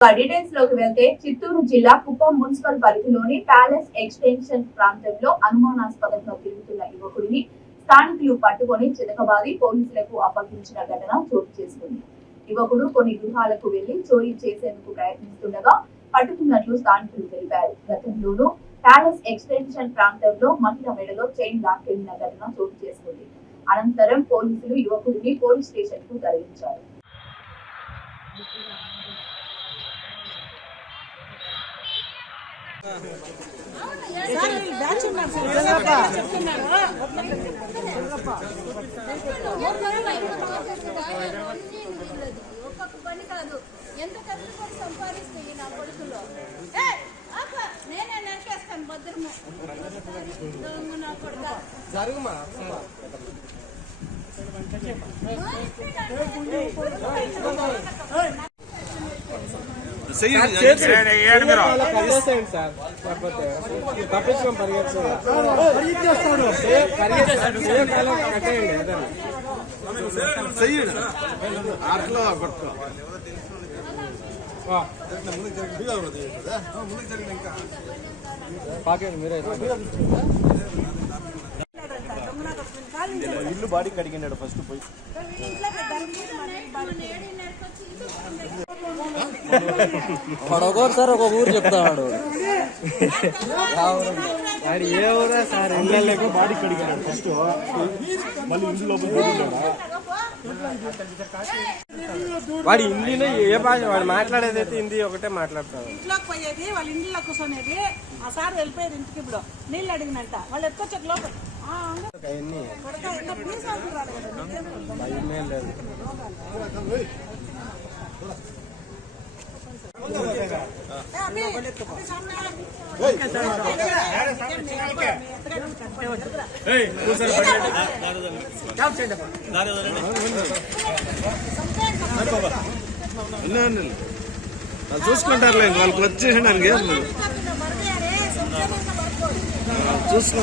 Details లోకి వెళ్తే చిత్తూరు జిల్లా కుప్పం మున్సిపల్ పరిధిలోని ప్యాలెస్ ఎక్స్టెన్షన్ ప్రాంతంలో అనుమానాస్పదంగా తిరుగుతున్న యువకుడిని స్థానికులు పట్టుకొని చితకబాది పోలీసులకు అప్పగించిన ఘటన చోటు చేసుకుంది. యువకుడు కొన్ని గృహాలకు వెళ్లి చోరీ చేసేందుకు ప్రయత్నిస్తుండగా పట్టుకున్నట్లు స్థానికులు తెలిపారు. గతంలోనూ ప్యాలెస్ ఎక్స్టెన్షన్ ప్రాంతంలో మహిళ మెడలో చైన్ లాక్కెళ్లిన ఘటన చోటు చేసుకుంది. అనంతరం పోలీసులు యువకుడిని పోలీస్ స్టేషన్ కు తరలించారు. ఎంత కష్టపడి సంపాదిస్తే నా కొడుకులో నేనే నరికేస్తాను భద్రము నా కొడుక తప్పించుకొని పరిగెత్తాడు ఇల్లు బాడీ కడిగినాడు ఫస్ట్ పోయి ఒకరు సార్ ఒక ఊరు చెప్తాడు వాడు ఏ ఊరా సార్ ఇళ్ళకి బాడీ కడిగినాడు ఫస్ట్ మళ్ళీ ఇంటి లోపల వాడి హిందీలో ఏ భాష వాడు మాట్లాడేదైతే హిందీ ఒకటే మాట్లాడతాడు. ఇంట్లోకి పోయేది వాళ్ళ ఇంట్లో కూర్చొనేది ఆ సార్ వెళ్ళిపోయారు ఇంటికి. ఇప్పుడు నీళ్ళు అడిగినంట వాళ్ళు ఎత్తుకొచ్చారు లోపల భయమే లేదు. చూసుకుంటారులే వాళ్ళకి వచ్చేసి చూసుకో.